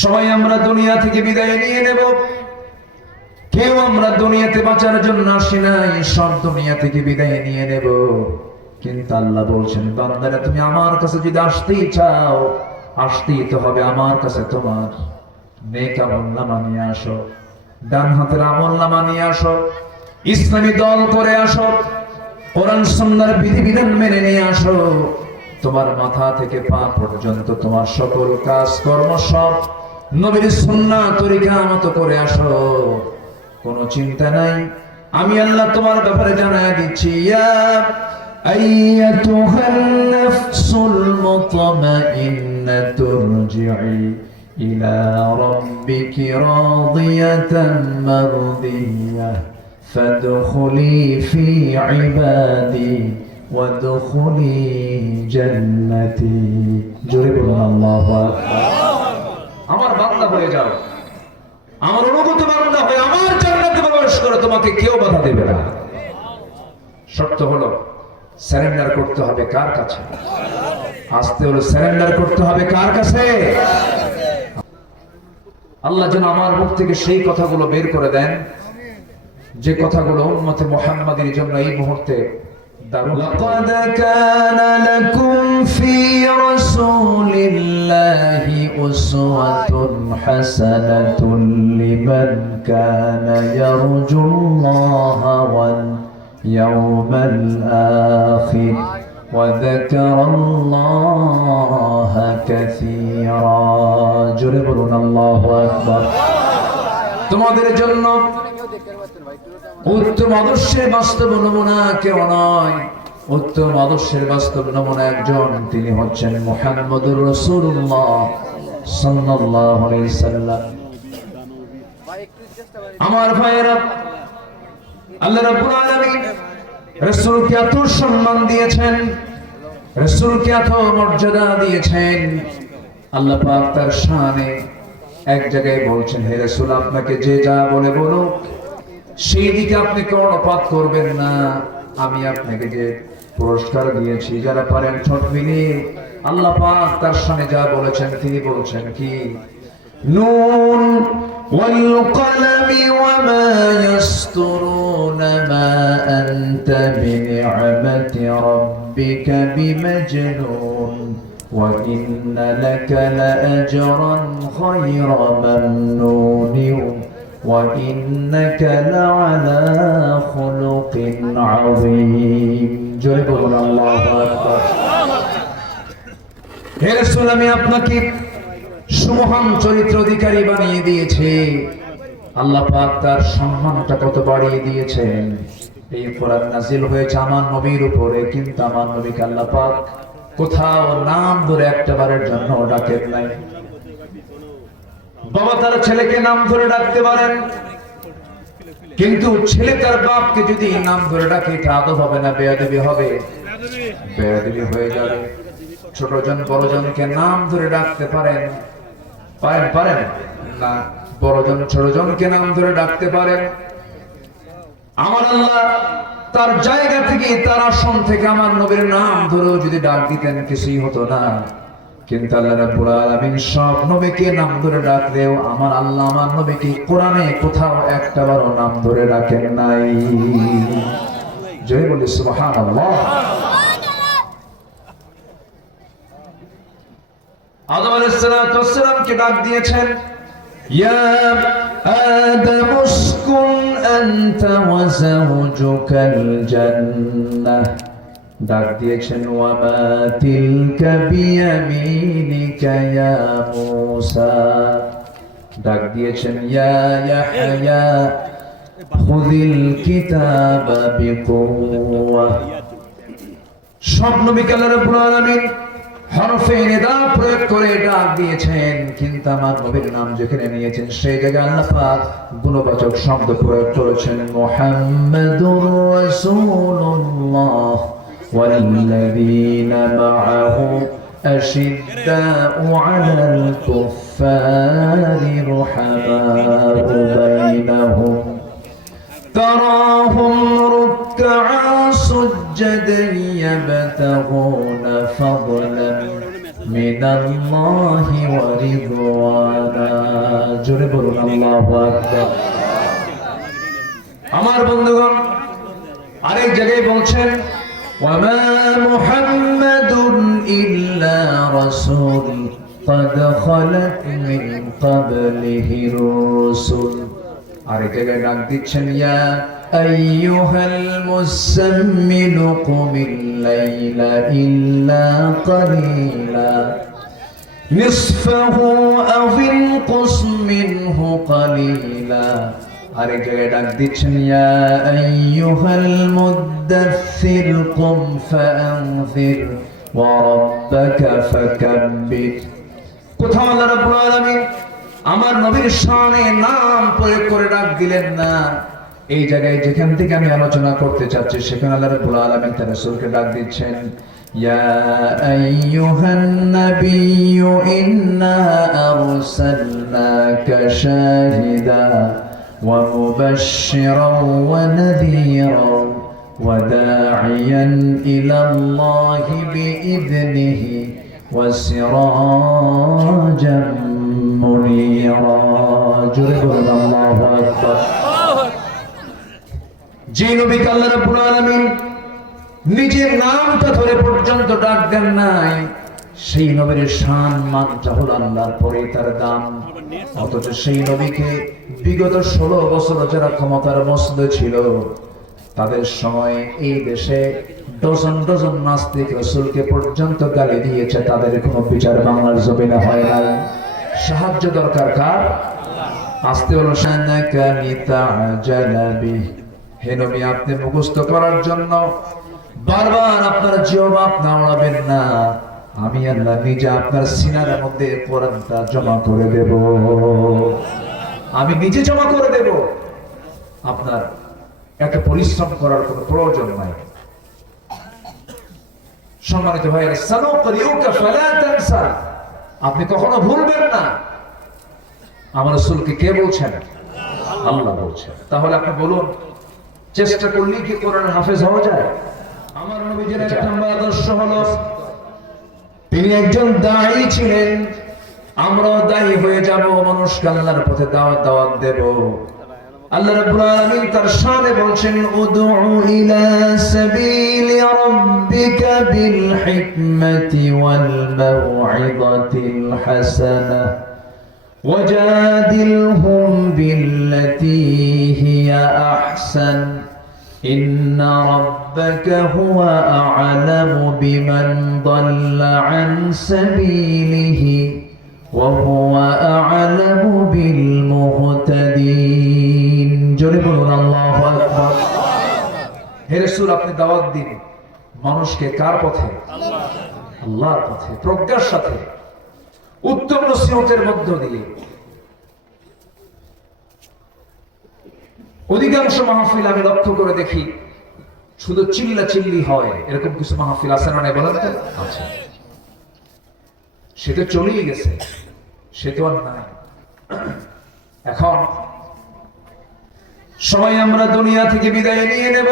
সবাই আমরা দুনিয়া থেকে বিদায় নিয়ে নেব, কেউ আমরা দুনিয়াতে বাঁচার জন্য আসি নাই, সব দুনিয়া থেকে বিদায় নিয়ে নেব। কিন্তু আল্লাহ বলছেন, বান্দারা তুমি আমার কাছে যদি আসতেই চাও, আসতেই তো হবে আমার কাছে। তোমার নেক আমলনামা নিয়ে আসো, ডান হাতের আমলনামা নিয়ে আসো, ইসলামী দল করে আসো, কোরআন সুন্নাহর বিধিবিধান মেনে নিয়ে আসো। তোমার মাথা থেকে পা পর্যন্ত তোমার সকল কাজ কর্ম সব নবীর সুন্নাহ তরিকা মতো করে আসো। কোনো চিন্তা নাই, আমি আল্লাহ তোমার ব্যাপারে জানায় দিচ্ছি। ইয়া আইয়াতুহান নাফসুল মুতমাইন্নাতু ইরজিই ইলা রাব্বিকি রাদিয়াতান মারদিয়াহ ফাদখুলি ফি ইবাদি ওয়াদখুলি জান্নাতি। জোরে বলুন আল্লাহু আকবার। আমার বান্দা হয়ে যাও, আমার অনুগত বান্দা হয়ে আমার জান্নাতে প্রবেশ করো, তোমাকে কেউ বাধা দেবে না। শর্ত হলো সারেন্ডার করতে হবে কার কাছে? আসতে হলো সারেন্ডার করতে হবে কার কাছে? আল্লাহ যেন আমার মুখ থেকে সেই কথাগুলো বের করে দেন যে কথাগুলো উম্মতে মুহাম্মাদের জন্য এই মুহূর্তে দারুণ। লাকাদ কানা লাকুম ফি রাসূলিল্লাহি উসওয়াতুন হাসানাতুন লিমান কানা ইয়ারজুল্লাহা ওয়াল ইয়াওমাল আখির ওয়া যাকারাল্লাহা কাসীরা। জোরে বলুন আল্লাহু আকবার। তোমাদের জন্য উত্তম আদর্শের বাস্তব নমুনা কেউ নয়, উত্তম আদর্শের বাস্তব নমুনা একজন, তিনি হচ্ছেন মুহাম্মদুর রাসূলুল্লাহ সাল্লাল্লাহু আলাইহি সাল্লাম। আমার ভাইয়েরা, আল্লাহ রাব্বুল আলামিন রাসূলকে এত সম্মান দিয়েছেন, রাসূলকে এত মর্যাদা দিয়েছেন। আল্লাহ পাক তার শানে এক জায়গায় বলছেন, হে রাসূল, আপনাকে যে যা বলে বলুক সেই দিকে আপনি কর্ণপাত করবেন না। আমি আপনাকে যে পুরস্কার দিয়েছি, যারা পারেন ঠোঁট মিলিয়ে আল্লাহ পাক তার শানে যা বলেছেন, তিনি বলছেন কি? নুন ওয়াল কলমি ওয়া মা ইয়াসতুরুন মা আনতা বিনি'মাতি রাব্বিকা বিমাজনুন ওয়া ইন্না লাকা লাআজরান গায়রা মামনুন وَإِنَّكَ لَعَلَى خُلُقٍ عَظِيمٍ। জোরে বলুন আল্লাহু আকবার। হে রাসূল, আমি আপনাকে সুমহান চরিত্র অধিকারী বানিয়ে দিয়েছি। আল্লাহ পাক তার সম্মানটা কত বাড়িয়ে দিয়েছেন। এই কোরআন নাযিল হয়েছে আমার নবীর উপরে, কিন্তু আমার নবীকে আল্লাহ পাক কোথাও নাম ধরে একটাবারের জন্য ডাকেন নাই। বাবা তার ছেলেকে নাম ধরে ডাকতে পারেন, কিন্তু ছেলে তার বাপকে যদি নাম ধরে ডাকে, এটা আদব হবে না, বেয়াদবি হবে, বেয়াদবি হয়ে যাবে। ছোটজন বড়জনকে নাম ধরে ডাকতে পারেন? পারেন না? বড়জন ছোটজনকে নাম ধরে ডাকতে পারেন? আমার আল্লাহ তার জায়গা থেকে, তার আসন থেকে আমার নবীর নাম ধরেও যদি ডাক দিতেন, কিছুই হতো না। কিন্তু আল্লাহ রাব্বুল আলামিন সব নবীকে নাম ধরে ডাকলেও আমার আল্লাহ আমার নবীকে কোরআনে কোথাও একটাবারও নাম ধরে ডাকেন নাই। জয় বলি সুবহানাল্লাহ। আদম আলাইহিস সালাতু ওয়াস সালামকে ডাক দিয়েছেন, ইয়া আদম উসকুন আনতা ওয়া যাওজুকাল জান্নাহ। ডাক দিয়েছেন, ওয়া মা তিলকা বিয়ামিনিকা ইয়া মূসা। ডাক দিয়েছেন, ইয়া ইয়াহইয়া খুযিল কিতাবা বিকুওয়া। সব নবীকে আল্লাহ রাব্বুল আলামিন হরফে নিদা প্রয়োগ করে ডাক দিয়েছেন, কিন্তু আমার নবীর নাম যেখানে নিয়েছেন সেই জায়গায় আল্লাহ পাক গুণবাচক শব্দ প্রয়োগ করেছেন, মুহাম্মাদুর রাসূলুল্লাহ والذين معه أشداء على الكفار رحماء بينهم تراهم ركعا سجدا يبتغون فضلا মিনাল্লাহি ওয়া রিদওয়ানা। জোরে বলুন আল্লাহু আকবার। আমার বন্ধুগণ, আরেক জায়গায় বলছেন ওয়ামা মুহাম্মাদুন ইল্লা রাসূল قد خلت من قبله الرسل। আরেক জায়গায় ডাক দিচ্ছেন ইয়া আইয়ুহাল মুসাম্মিল কুমিল লাইলা ইল্লা কালিলা নিসফাহু আও ইনকুস মিনহু কালিলা। আরেক জায়গায় ডাক দিচ্ছেন ইয়া আইয়ুহাল মুদ্দাথির কুম ফাআনযির ওয়া রাব্বাকা ফাকাব্বির। কোথাও আল্লাহ রাব্বুল আলামিন আমার নবীর শানে নাম প্রয়োগ করে ডাক দিলেন না। এই জায়গায় যেখান থেকে আমি আলোচনা করতে চাচ্ছি সেখানে আল্লাহ রাব্বুল আলামিন তার রাসূলকে ডাক দিচ্ছেন ইয়া আইয়ুহান নাবিয়্যু ইন্না আরসালনাকা শাহিদা ওয়া মুবাশশিরান ওয়া নাযীরান ওয়া দা'iয়ান ইলাল্লাহি বিইذনিহি ওয়া সিরাজান মুনীরা। জোরে বলুন আল্লাহু আকবার। যে নবীকে আল্লাহ রাব্বুল আলামিন নিজের নামটা ধরে পর্যন্ত ডাক দেন নাই, সেই নবীর শান মানটা হলো আল্লাহর পরে তার দাম। অথচ সেই নবীকে বিগত 16 বছর যারা ক্ষমতার মসনদে ছিল তাদের সময় এই দেশে ডজন ডজন নাস্তিক রাসূলকে পর্যন্ত গালি দিয়েছে, তাদের কোনো বিচার বাংলার জমিনে হয় না। সাহায্য দরকার কার? আসতে বলো শানাকা নিতাজালাবি। হে নবী, আপনি মুখস্থ করার জন্য বারবার আপনার জিহ্বা আপনি নাড়াবেন না। আমি আল্লাহ নিজে আপনার সিনার মধ্যে কোরআনটা জমা করে দেব, আমি নিজে জমা করে দেব। আপনার এত পরিশ্রম করার কোনো প্রয়োজন নাই। সম্মানিত ভাইরা, সানুকরিউকা ফালা তানসা, আপনি কখনো ভুলবেন না। আমার রাসূলকে কে বলছেন? আল্লাহ বলছেন। তাহলে আপনি বলুন, চেষ্টা করলে কি কোরআনের হাফেজ হওয়া যায়? আমার নবীজির এক নম্বর আদর্শ হলো তিনি একজন দায়ী ছিলেন। আমরাও দায়ী হয়ে যাব, মানুষকে আল্লাহর পথে দাওয়াত দেব। আল্লাহ রাব্বুল আলামিন তার শানে বলছেন উদউ ইলা সাবিলি রাব্বিকা বিল হিকমাতি ওয়াল মাউইযাতিল হাসানাহ ওয়াজাদিলহুম বিল্লাতী হিয়া আহসান ইন্না রাব্বাকা হুয়া আ'লামু বিমান দাল্লা আন সাবিলিহি ওয়া হুয়া আ'লামু বিল মুহতাদিন। জোরে বলুন আল্লাহু আকবার। হে রাসূল, আপনি দাওয়াত দিন মানুষকে কার পথে? আল্লাহর পথে, প্রজ্ঞার সাথে, উত্তম নসিহতের মধ্য দিয়ে। অধিকাংশ মাহফিল আমি লক্ষ্য করে দেখি শুধু চিল্লা চিল্লি হয়। এরকম কিছু মাহফিল আছে না নাই বলেন তো? আছে। সে তো চলেই গেছে, সে তো আর নাই। এখন সবাই আমরা দুনিয়া থেকে বিদায় নিয়ে নেব।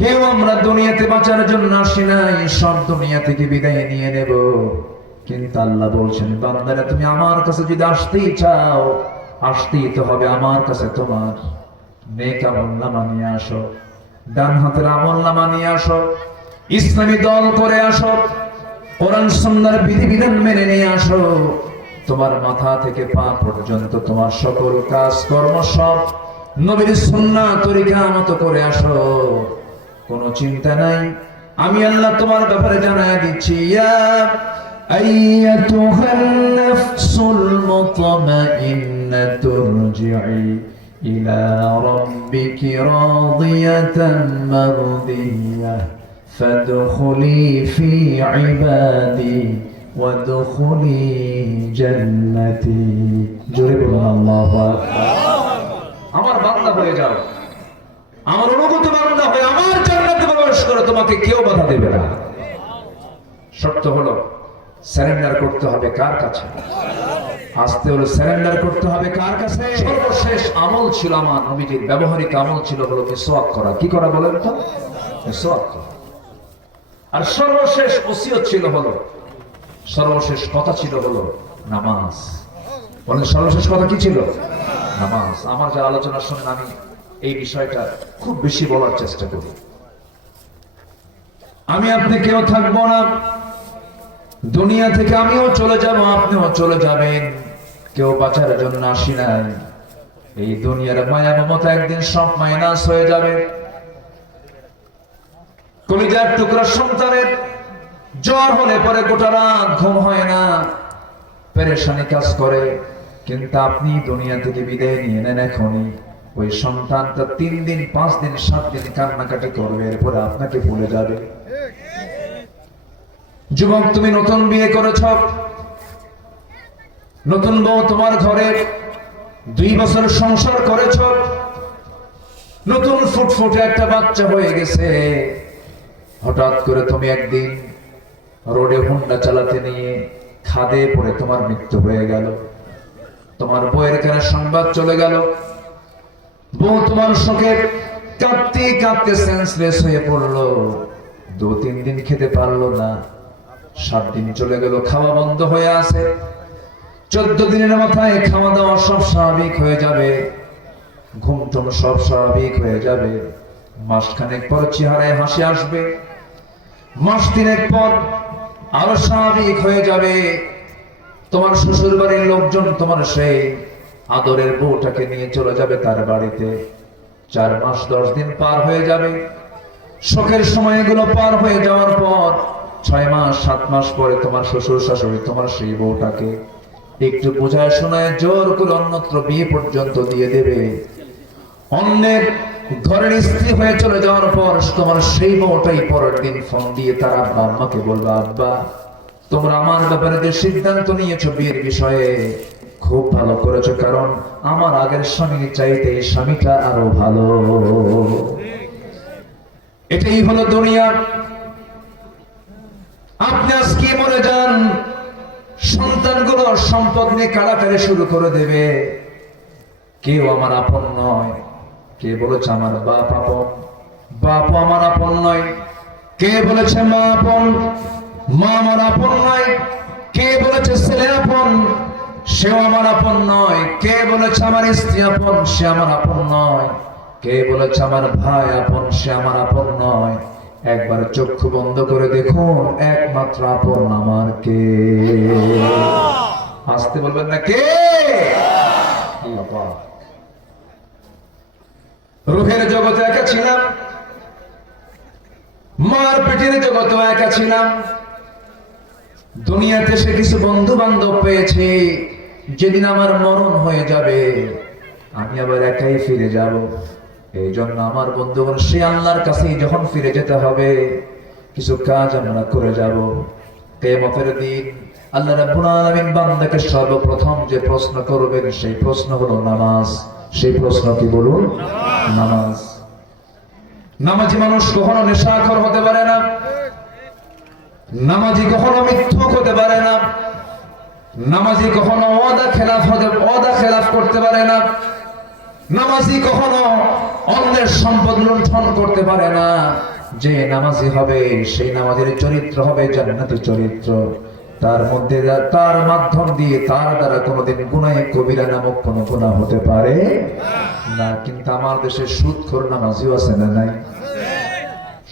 কেউ আমরা দুনিয়াতে বাঁচার জন্য আসি নাই, সব দুনিয়া থেকে বিদায় নিয়ে নেব। কিন্তু আল্লাহ বলছেন, বান্দারা তুমি আমার কাছে যদি আসতেই চাও, আসতেই তো হবে আমার কাছে। তোমার নেক আমলনামা নিয়ে আসো, ডান হাতের আমলনামা নিয়ে আসো, ইসলামী দল করে আসো, কোরআন সুন্নাহর বিধিবিধান মেনে নিয়ে আসো। তোমার মাথা থেকে পা পর্যন্ত তোমার সকল কাজ কর্ম সব নবীর সুন্নাহ তরিকা মতো করে আসো। কোনো চিন্তা নাই, আমি আল্লাহ তোমার ব্যাপারে জানায় দিচ্ছি। ইয়া আইয়াতুহান নাফসুল মুতমাইন্নাতু ইরজিই ইলা রাব্বিকি রাদিয়াতান মারদিয়াহ ফাদখুলি ফি ইবাদি ওয়াদখুলি জান্নাতি। জোরে বলুন আল্লাহু আকবার। আমার বান্দা হয়ে যাও, আমার অনুগত বান্দা হয়ে আমার জান্নাতে প্রবেশ করো, তোমাকে কেউ বাধা দেবে না। শর্ত হলো সারেন্ডার করতে হবে কার কাছে? আসতে হলো সারেন্ডার করতে হবে কার কাছে? সর্বশেষ আমল ছিল আমার নবীজির, ব্যবহারিক আমল ছিল হলো মিসওয়াক করা। কি করা বলেন তো? মিসওয়াক করা। আর সর্বশেষ ওসিয়ত ছিল হলো সর্বশেষ কথা ছিল হলো নামাজ। বলেন সর্বশেষ কথা কি ছিল? নামাজ। আমার যা আলোচনা শুনেন আমি এই বিষয়টা খুব বেশি বলার চেষ্টা করি। আমি আপনি কেউ থাকবো না, দুনিয়া থেকে আমিও চলে যাব, আপনিও চলে যাবেন। কেউ বাঁচার জন্য আসি নাই। এই দুনিয়ার মায়া মমতা একদিন সব মাইনাস হয়ে যাবে। কলিজার টুকরা সন্তানের জ্বর হলে পরে গোটা রাত ঘুম হয় না, পেরেশানি কাজ করে। কিন্তু আপনি দুনিয়া থেকে বিদায় নিয়ে নেন এখনই, ওই সন্তানটা 3 দিন 5 দিন 7 দিন কান্নাকাটি করবে, এরপরে আপনাকে ভুলে যাবে। যুবক, তুমি নতুন বিয়ে করেছ, নতুন বউ তোমার ঘরে, 2 বছর সংসার করেছ, নতুন ফুটফুটে একটা বাচ্চা হয়ে গেছে। হঠাৎ করে তুমি একদিন রোডে হুন্ডা চালাতে নিয়ে খাদে পড়ে তোমার মৃত্যু হয়ে গেল। তোমার বউয়ের কানে সংবাদ চলে গেল। বউ তোমার শোকে কাঁদতে কাঁদতে সেন্সলেস হয়ে পড়লো। 2-3 দিন খেতে পারলো না। 7 দিন চলে গেল, খাওয়া বন্ধ হয়ে আছে। 14 দিনের মাথায় খাওয়া দাওয়া সব স্বাভাবিক হয়ে যাবে, ঘুম টুম সব স্বাভাবিক হয়ে যাবে। মাসখানেক পর চেহারায় হাসি আসবে, মাস 3 পর আরো স্বাভাবিক হয়ে যাবে। তোমার শ্বশুর বাড়ির লোকজন তোমার সেই আদরের বউটাকে নিয়ে চলে যাবে তার বাড়িতে। 4 মাস 10 দিন পার হয়ে যাবে। শোকের সময়গুলো পার হয়ে যাওয়ার পর 6 মাস 7 মাস পরে তোমার শ্বশুর শাশুড়ি তোমার সেই বউটাকে একটু বোঝায় শোনায় জোর করে অন্যত্র বিয়ে পর্যন্ত দিয়ে দেবে। অন্যের ঘরের স্ত্রী হয়ে চলে যাওয়ার পর তোমার সেই বউটাই পরের দিন ফোন দিয়ে তার আব্বা আম্মাকে বলবে, আব্বা তোমরা আমার ব্যাপারে যে সিদ্ধান্ত নিয়েছো বিয়ের বিষয়ে খুব ভালো করেছো, কারণ আমার আগের স্বামীর চাইতে এই স্বামীটা আরো ভালো। এটাই হলো দুনিয়া। আপনি আজকে মরে যান, সন্তানগুলো সম্পদ নিয়ে কাড়াকাড়ি শুরু করে দেবে। কেউ আমার আপন নয়। কে বলেছে আমার বাপ আপন? বাপ আমার আপন নয়। কে বলেছে মা আপন? মা আমার আপন নয়। কে বলেছে ছেলে আপন? সেও আমার আপন নয়। কে বলেছে আমার স্ত্রী আপন? সে আমার আপন নয়। কে বলেছে আমার ভাই আপন? সে আমার আপন নয়। একবার চক্ষু বন্ধ করে দেখুন, একমাত্র আপন আমার কে? আসতে বলবেন না কে? আল্লাহ পাক। রূহের জগতে একা ছিলাম, মার পেটের জগতে একা ছিলাম। দুনিয়াতে সে কিছু বন্ধু বান্ধব পেয়েছে। যেদিন আমার মরণ হয়ে যাবে আমি আবার একাই ফিরে যাব। এই জন্য আমার বন্ধুগণ সে আল্লাহর কাছেই যখন ফিরে যেতে হবে, কিছু কাজ আমরা করে যাব। কিয়ামতের দিন আল্লাহ রাব্বুল আলামিন বান্দাকে সর্বপ্রথম যে প্রশ্ন করবেন সেই প্রশ্ন হলো নামাজ। সেই প্রশ্ন কি বলুন? নামাজ। নামাজি মানুষ কখনো নেশাখোর হতে পারে না। নামাজি কখনো মিথ্যুক হতে পারে না। নামাজি কখনো ওয়াদা খেলাফ করতে পারে না। নামাজি কখনো অন্যের সম্পদ লুণ্ঠন করতে পারে না। যে নামাজি হবে সেই নামাজের চরিত্র হবে জান্নাতি চরিত্র। তার মধ্যে তার মাধ্যম দিয়ে তার দ্বারা কোনোদিন গুনাহে কবিরা নামক কোনো গুনাহ হতে পারে না। কিন্তু আমার দেশে সুদখোর নামাজিও আছে না নাই?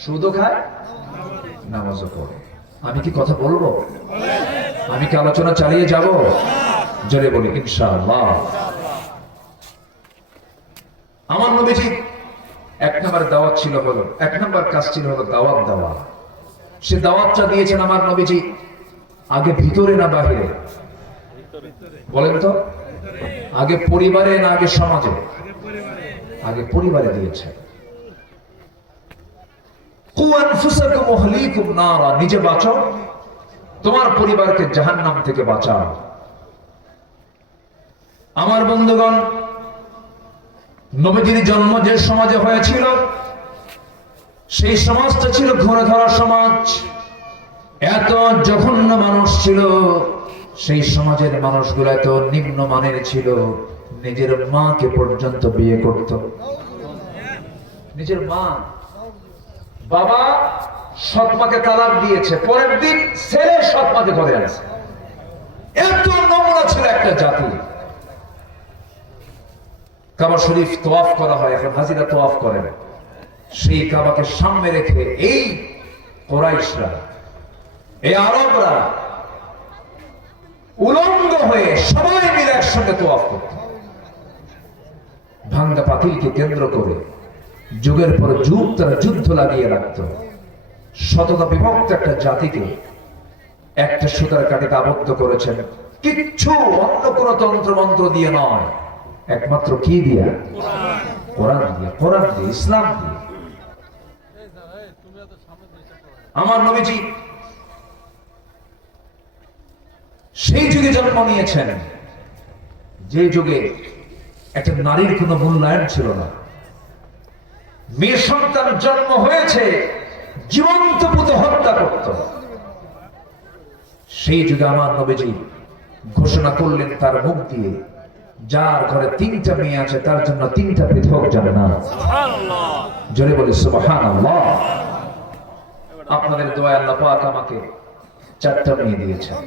সুদও খায়, নামাজও পড়ে। আমি কি কথা বলবো? আমি কি আলোচনা চালিয়ে যাব? জোরে বলি ইনশাআল্লাহ। আমার নবীজি 1 নম্বর দাওয়াত ছিল হলো, 1 নম্বর কাজ ছিল হলো দাওয়াত দেওয়া। সে দাওয়াতটা দিয়েছেন আমার নবীজি আগে ভিতরে না বাহিরে? বলেন তো, আগে পরিবারে না আগে সমাজে? আগে পরিবারে দিয়েছে। কু আনফুসাকুম ওয়া আহলিকুম নারা, নিজে বাঁচাও, তোমার পরিবারকে জাহান্নাম থেকে বাঁচাও। আমার বন্ধুগণ, নবীজির জন্ম যে সমাজে হয়েছিল সেই সমাজটা ছিল ঘুরে ধরা সমাজ। এত জঘন্য মানুষ ছিল সেই সমাজের মানুষগুলো, এত নিম্ন মানের ছিল, নিজের মাকে পর্যন্ত বিয়ে করত। নিজের মা, বাবা সৎ মাকে তালাক দিয়েছে, পরের দিন ছেলে সৎ মাকে ঘরে আনছে। এত নমুনা ছিল একটা জাতি। কাবা শরীফ তোয়াফ করা হয়, এখন হাজিরা তোয়াফ করে না। সেই কাবাকে সামনে রেখে এই কুরাইশরা, এই আরবরা উলঙ্গ হয়ে সবাই মিলে একসঙ্গে তোয়াফ করত। ভাঙ্গা পাতিলকে কেন্দ্র করে যুগের পর যুগ তারা যুদ্ধ লাগিয়ে রাখত। শততা বিভক্ত একটা জাতিকে একটা সুতার কাঠিতে আবদ্ধ করেছেন, কিচ্ছু অন্য কোন তন্ত্র মন্ত্র দিয়ে নয়, একমাত্র কি দিয়া? কোরআন দিয়ে, কোরআন দিয়ে, ইসলাম দিয়ে। আমার নবীজি সেই যুগে জন্ম নিয়েছেন যে যুগে একটা নারীর কোনো মূল্যায়ন ছিল না। মেয়ে সন্তান জন্ম হয়েছে, জীবন্ত পুত হত্যা করত। সেই যুগে আমার নবীজি ঘোষণা করলেন তার মুখ দিয়ে, যার ঘরে 3টা মেয়ে আছে তার জন্য 3টা পৃথক জান্নাত। সুবহানাল্লাহ, জোরে বলি সুবহানাল্লাহ। আপনাদের দোয়ায় আল্লাহ পাক আমাকে 4টা মেয়ে দিয়েছেন।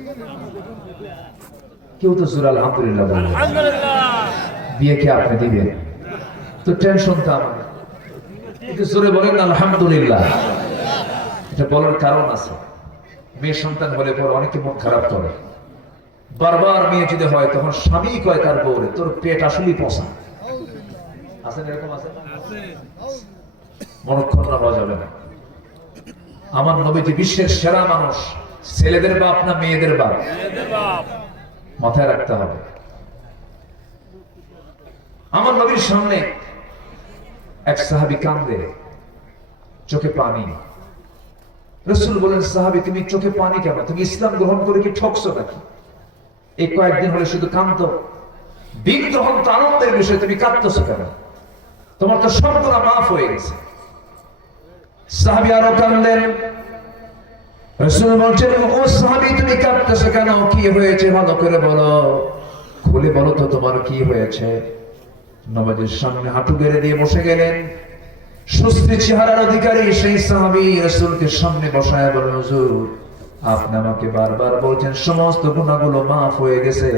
কেউ তো জোরে আলহামদুলিল্লাহ বলবেন। আলহামদুলিল্লাহ। বিয়ে কি আপনি দিবেন? তো টেনশন তো আমাদের, একটু জোরে বলেন না আলহামদুলিল্লাহ। এটা বলার কারণ আছে। মেয়ে সন্তান হলে পর অনেকে মন খারাপ করে। বারবার মেয়ে যদি হয় তখন স্বামী কয় তার বউরে, তোর পেট আসলেই পচা। আছেন এরকম? আছে? মনক্ষুণ্ণ হওয়া যাবে না। আমার নবীজি বিশ্বের সেরা মানুষ। ছেলেদের বাপ না মেয়েদের বাপ? মাথায় রাখতে হবে। আমার নবীর সামনে এক সাহাবী কান্দে, চোখে পানি। রাসূল বলেন, সাহাবী তুমি চোখে পানি কেন? তুমি ইসলাম গ্রহণ করে কি ঠকছো নাকি? এই কয়েকদিন হলে শুধু কাঁদতো। দিন গ্রহণ তো আনন্দের বিষয়, তুমি কাঁদতেছো কেন? তোমার তো সব গুনাহ মাফ হয়ে গেছে। সাহাবী আরো কাঁদলেন। রাসূল বলছেন, ও সাহাবী তুমি কাঁদতেছো কেন? কি হয়েছে ভালো করে বলো, খুলে বলো তো তোমার কি হয়েছে। নবীর সামনে হাঁটু গেড়ে দিয়ে বসে গেলেন। সুস্থ চেহারার অধিকারী সেই সাহাবী রাসূলকে সামনে বসায় বলেন, হুজুর আপনি আমাকে বারবার বলছেন সমস্ত গুনাহগুলো মাফ হয়ে গেছে,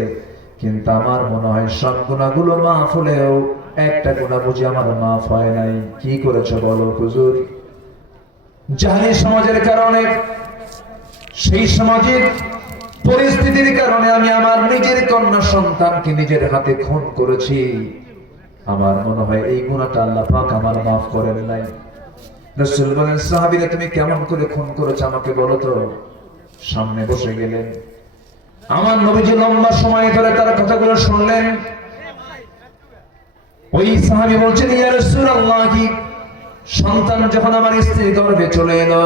কিন্তু আমার মনে হয় সব গুনাহগুলো মাফ হলেও একটা গুনাহ বুঝি আমার মাফ হয় নাই। কি করেছো বলো হুজুর? জাহেলী সমাজের কারণে, সেই সমাজের পরিস্থিতির কারণে আমি আমার নিজের কন্যা সন্তানকে নিজের হাতে খুন করেছি। আমার মনে হয় এই গুনাহটা আল্লাহ পাক আমার মাফ করেন নাই। রাসূল বলেন, সাহাবীরা তুমি কেমন করে খুন করেছো আমাকে বলো তো। সামনে বসে গেলেন। আমার নবীজি লম্বা সময় ধরে তার কথাগুলো শুনলেন। ওই সাহাবী বলছেন, ইয়া রাসূলুল্লাহ, সন্তান যখন আমার স্ত্রীর গর্ভে চলে এলো,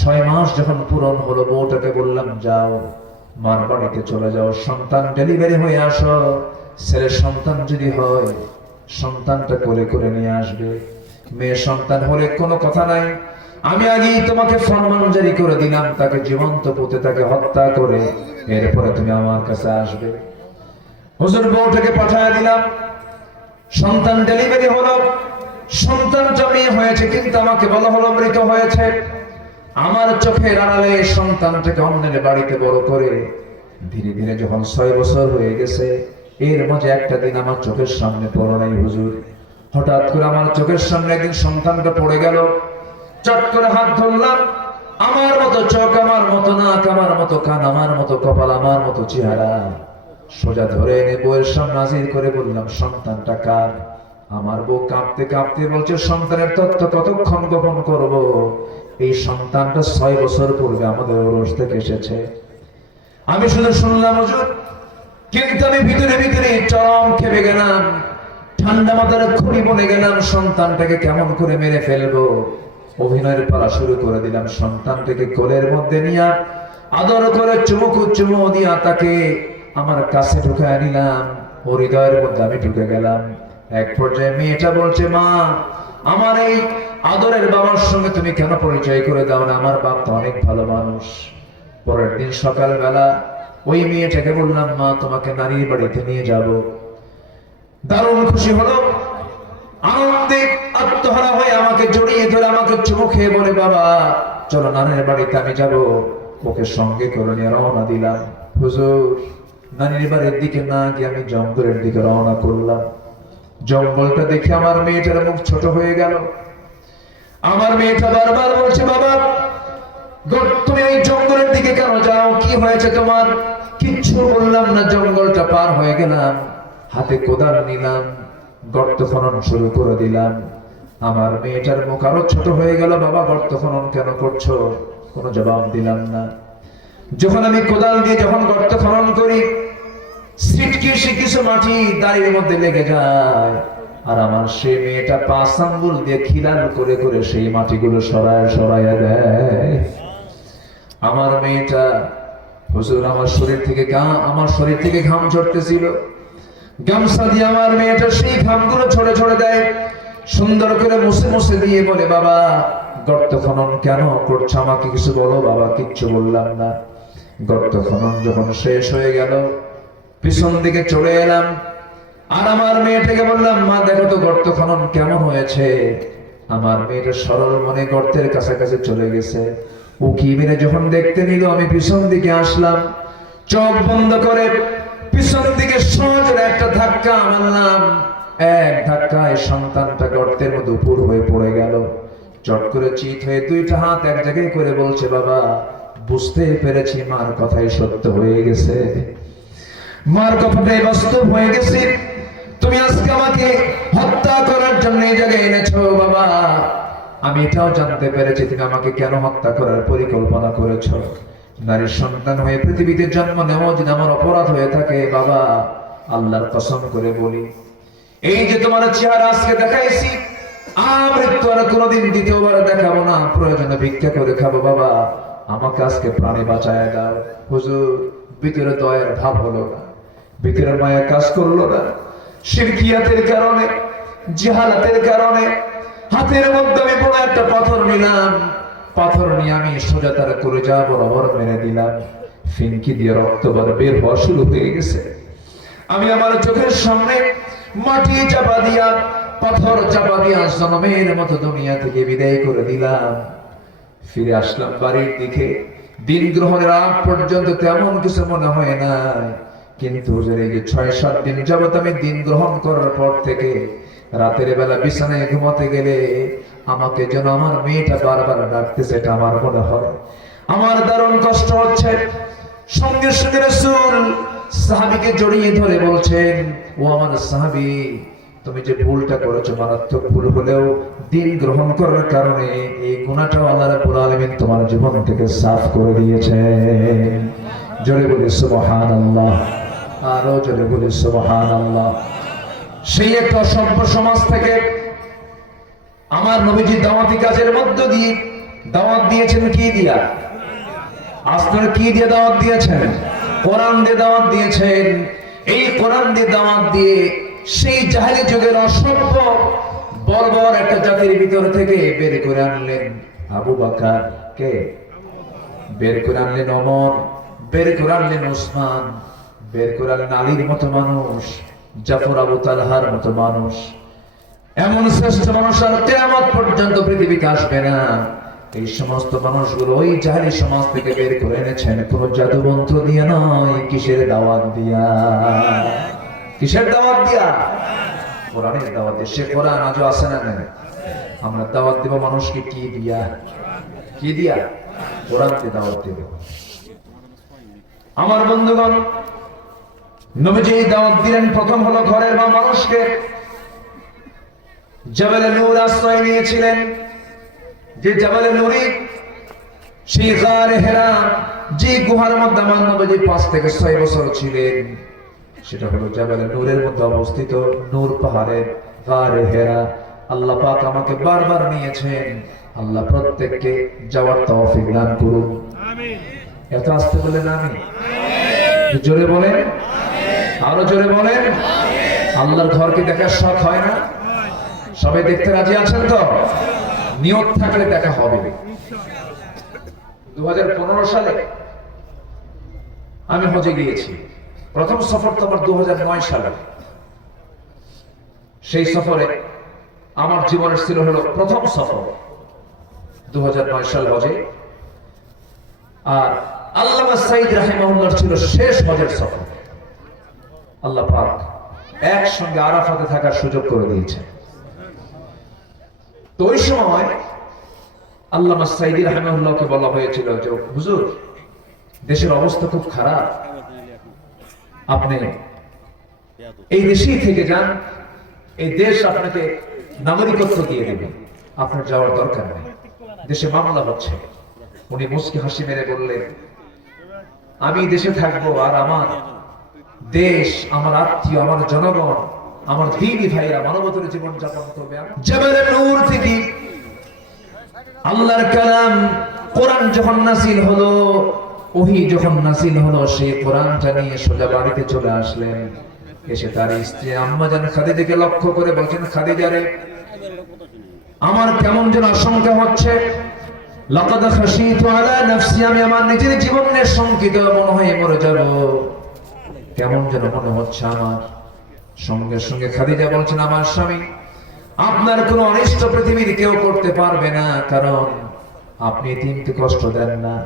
6 মাস যখন পূরণ হলো, বউটাকে বললাম যাও মার বাড়িতে চলে যাও, সন্তান ডেলিভারি হয়ে আসো। ছেলে সন্তান যদি হয় সন্তানটা কোলে করে নিয়ে আসবে, মেয়ে সন্তান হলে কোনো কথা নাই। আমি আগেই তোমাকে ফরমান জারি করে দিলাম, তাকে জীবন্ত পুঁতে তাকে হত্যা করে এরপরে তুমি আমার কাছে আসবে। হুজুর বউটাকে পাঠিয়ে দিলাম। সন্তান ডেলিভারি হলো, সন্তানটা মেয়ে হয়েছে, কিন্তু আমাকে বলা হলো মৃত হয়েছে। আমার চোখের আড়ালে সন্তানটাকে অন্যের বাড়িতে বড় করে ধীরে ধীরে যখন 6 বছর হয়ে গেছে, এর মাঝে একটা দিন আমার চোখের সামনে পড়ে নাই হুজুর। হঠাৎ করে আমার চোখের সামনে একদিন সন্তানটা পড়ে গেল। চট করে হাত ধরলাম, আমার মতো চোখ, আমার মতো নাক, আমার মতো কান, আমার মতো কপাল, আমার মতো চেহারা, সোজা ধরে এনে বউয়ের সামনে হাজির করে বললাম, সন্তানটা কার? আমার বউ কাঁপতে কাঁপতে বলছে, সন্তানের তথ্য কতক্ষণ গোপন করব? এই সন্তানটা 6 বছর পূর্বে আমাদের ওরস থেকে এসেছে। আমি শুধু শুনলাম হুজুর, কিন্তু আমি ভিতরে ভিতরে চরম খেপে গেলাম। ঠান্ডা মাথার খুনি বনে গেলাম, সন্তানটাকে কেমন করে মেরে ফেলবো। অভিনয়ের পালা শুরু করে দিলাম। সন্তানটাকে কোলের মধ্যে নিয়ে আদর করে চুমু দিয়া তাকে আমার কাছে ঢুকায় নিলাম। ওর হৃদয়ের মধ্যে আমি ঢুকে গেলাম। এক পর্যায়ে মেয়েটা বলছে, মা আমার এই আদরের বাবার সঙ্গে তুমি কেন পরিচয় করে দাও না? আমার বাপ তো অনেক ভালো মানুষ। পরের দিন সকালবেলা ওই মেয়েটাকে বললাম, মা তোমাকে নারীর বাড়িতে নিয়ে যাব। দারুণ খুশি হলো, আনন্দে আত্মহারা হয়ে আমাকে জড়িয়ে ধরে আমাকে চুমু খেয়ে বলে, বাবা চলো নানির বাড়িতে আমি যাব। ওকে সঙ্গে করে নিয়ে রওনা দিলাম। হুজুর, নানির বাড়ির দিকে না গিয়ে আমি জঙ্গলের দিকে রওনা করলাম। জঙ্গলটা দেখে আমার মেয়েটার মুখ ছোট হয়ে গেল। আমার মেয়েটা বারবার বলছে, বাবা তুমি এই জঙ্গলের দিকে কেন যাও? কি হয়েছে তোমার? কিচ্ছু বললাম না, জঙ্গলটা পার হয়ে গেলাম, হাতে কোদাল নিলাম, গর্ত খনন শুরু করে দিলাম। আমার মেয়েটার মুখ আরো ছোট হয়ে গেল। বাবা গর্ত খনন কেন করছো? কোনো জবাব দিলাম না। যখন আমি কোদাল দিয়ে যখন গর্ত খনন করি, সিটকিসে কিছু মাটি দাঁড়ির মধ্যে লেগে যায়, আর আমার সেই মেয়েটা 5 আঙ্গুল দিয়ে খিলাল করে করে সেই মাটিগুলো সরায় সরাইয়া দেয়। আমার মেয়েটা, হুজুর, আমার শরীর থেকে ঘাম ঝরতেছিল। গামছা দিয়ে আমার মেয়েটা সেই ঘামগুলো ছড়ে ছড়ে দেয়, সুন্দর করে মুছে মুছে দিয়ে বলে, বাবা গর্ত খনন কেন করছো? আমাকে কিছু বলো। বাবা কিচ্ছু বললাম না। গর্ত খনন যখন শেষ হয়ে গেল, পিছন দিকে চলে এলাম, আর আমার মেয়েটাকে বললাম, মা দেখো তো গর্ত খনন কেমন হয়েছে। আমার মেয়েটা সরল মনে গর্তের কাছাকাছি চলে গেছে। উকি মেরে যখন দেখতে নিল, আমি পিছন দিকে আসলাম, চোখ বন্ধ করে পিছন দিকে সজোরে একটা ধাক্কা মারলাম। এক ধাক্কায় সন্তানটা গর্তের মধ্যে উপর হয়ে পড়ে গেল। চট করে চিত হয়ে 2টা হাত এক জায়গায় করে বলছে, বাবা বুঝতে পেরেছি মার কথাই সত্য হয়ে গেছে, মার কথাটাই বাস্তব হয়ে গেছে। তুমি আজকে আমাকে হত্যা করার জন্য এই জায়গায় এনেছো। বাবা আমি এটাও জানতে পেরেছি তুমি আমাকে কেন হত্যা করার পরিকল্পনা করেছো। নারীর সন্তান হয়ে পৃথিবীতে জন্ম নেওয়া যদি আমার অপরাধ হয়ে থাকে, বাবা আল্লাহর কসম করে বলি, এই যে তোমার চেহারা আজকে দেখাইছি, মৃত্যু আর কোনোদিন দ্বিতীয়বার দেখাবো না। প্রয়োজনে ভিক্ষা করে খাবো। বাবা আমাকে আজকে প্রাণে বাঁচায় দাও। হুজুর, ভিতরে দয়ার ভাব হলো না, ভিতরে মায়া কাজ করলো না। শিরকিয়াতের কারণে, জাহালাতের কারণে হাতের মধ্যে আমি বড় একটা পাথর নিলাম। পাথর নিয়ে আমি সোজা তার কলিজা বরাবর মেরে দিলাম। ফিনকি দিয়ে রক্ত বের হওয়া শুরু হয়ে গেছে। আমি আমার চোখের সামনে মাটি চাপা দিয়া, পাথর চাপা দিয়া জনমের মতো দুনিয়া থেকে বিদায় করে দিলাম। ফিরে আসলাম বাড়ির দিকে। দিন গ্রহণের আগ পর্যন্ত তেমন কিছু মনে হয় না, কিন্তু এই যে 6-7 দিন যাবত আমি দিন গ্রহণ করার পর থেকে রাতের বেলা বিছানায় ঘুমাতে গেলে আমাকে যেন আমার মেয়েটা বারবার ডাকতেছে, এটা আমার মনে হয়। আমার দারুণ কষ্ট হচ্ছে। সঙ্গে সঙ্গে রাসূল সাহাবীকে জড়িয়ে ধরে বলছেন, ও আমার সাহাবী, তুমি যে ভুলটা করেছো মারাত্মক ভুল হলেও দিন গ্রহণ করার কারণে এই গুনাহটাও আল্লাহ রাব্বুল আলামিন তোমার জীবন থেকে সাফ করে দিয়েছেন। জোরে বলি সুবহানাল্লাহ, আরো জোরে বলি সুবহানাল্লাহ। সেই একটা সভ্য সমাজ থেকে আমার নবীজি দাওয়াতি কাজের মধ্য দিয়ে দাওয়াত দিয়েছেন। কি দিয়া? আপনারা কি দিয়ে দাওয়াত দিয়েছেন? কোরআন দিয়ে দাওয়াত দিয়েছেন। এই কোরআন দিয়ে দাওয়াত দিয়ে সেই জাহেলি যুগের অসভ্য বর্বর একটা জাতির ভিতর থেকে বের করে আনলেন আবু বকর, কে বের করে আনলেন ওমর, বের করে আনলেন ওসমান, বের করে আনলেন আলীর মতো মানুষ, জাফর আবু তালহার মতো মানুষ। এমন শ্রেষ্ঠ মানুষ আর কিয়ামত পর্যন্ত পৃথিবীতে আসবে না। এই সমস্ত মানুষগুলো ওই জাহেলি সমাজ থেকে বের করে এনেছেন কোন জাদু মন্ত্র দিয়ে নয়। কিসের দাওয়াত দিয়া? কিসের দাওয়াত দিয়া? কোরআনের দাওয়াত দিয়ে। সে কোরআন আজও আছে না? নেই। আমরা দাওয়াত দেব মানুষকে কি দিয়া? কি দিয়া? কোরআন দিয়ে দাওয়াত দেব। আমার বন্ধুগণ, নবীজি দাওয়াত দিলেন প্রথম হলো ঘরের বা মানুষকে। জাবালে নূর আশ্রয় নিয়েছিলেন, যে জাবালে নূরি, সেই গারে হেরা, যে গুহার মধ্যে আমার নবীজি 5 থেকে 6 বছর ছিলেন, সেটা হলো জাবালে নূরের মধ্যে অবস্থিত নূর পাহাড়ের গারে হেরা। আল্লাহ পাক আমাকে বারবার নিয়েছেন। আল্লাহ প্রত্যেককে যাওয়ার তৌফিক দান করুন। আমিন। এত আস্তে বলেন আমিন। জোরে বলেন, আরো জোরে বলেন। আল্লাহর ঘরকে দেখার শখ হয় না? সবাই দেখতে রাজি আছেন তো? নিয়ত থাকলে দেখা হবে। 2015 সালে আমি হজে গিয়েছি। প্রথম সফর তো আমার 2009 সালে। সেই সফরে আমার জীবনের ছিল হলো প্রথম সফর 2009 সাল হজে। আর আল্লামা সাঈদ রাহিমাহুল্লাহ ছিল শেষ হজের সফর। আল্লাহ পাক একসঙ্গে আরাফাতে থাকার সুযোগ করে দিয়েছেন। তো ওই সময় আল্লামা সাঈদ রাহিমাহুল্লাহকে বলা হয়েছিল যে হুজুর, দেশের অবস্থা খুব খারাপ, আপনি এই দেশেই থেকে যান, এই দেশ আপনাকে নাগরিকত্ব দিয়ে দেবে, আপনার যাওয়ার দরকার নেই, দেশে মামলা হচ্ছে। উনি মুচকি হাসি মেরে বললেন, আমি দেশে থাকবো আর আমার দেশ, আমার আত্মীয়, আমার জনগণ, আমার দিনী ভাইরা মানবতার জীবন যাপন করবে। জাবালে নূর থেকে আল্লাহর কালাম কোরআন যখন নাযিল হলো, ওহী যখন নাযিল হলো, সেই কোরআনটা নিয়ে সোজা বাড়িতে চলে আসলেন। এসে তার স্ত্রী আম্মা জান খাদিজাকে লক্ষ্য করে বলছেন, খাদিজা রে, আমার কেমন যেন আশঙ্কা হচ্ছে, লাকাদ খাশিতু আলা নাফসি, আমি আমার নিজের জীবন নিয়ে শঙ্কিত, মনে হয় মরে যাব, কেমন যেন মনে হচ্ছে আমার। সঙ্গে সঙ্গে খাদিজা বলছেন, আমার স্বামী, আপনার কোনো অনিষ্ট পৃথিবীর কেউ করতে পারবে না, কারণ আপনি এতিমকে কষ্ট দেন না,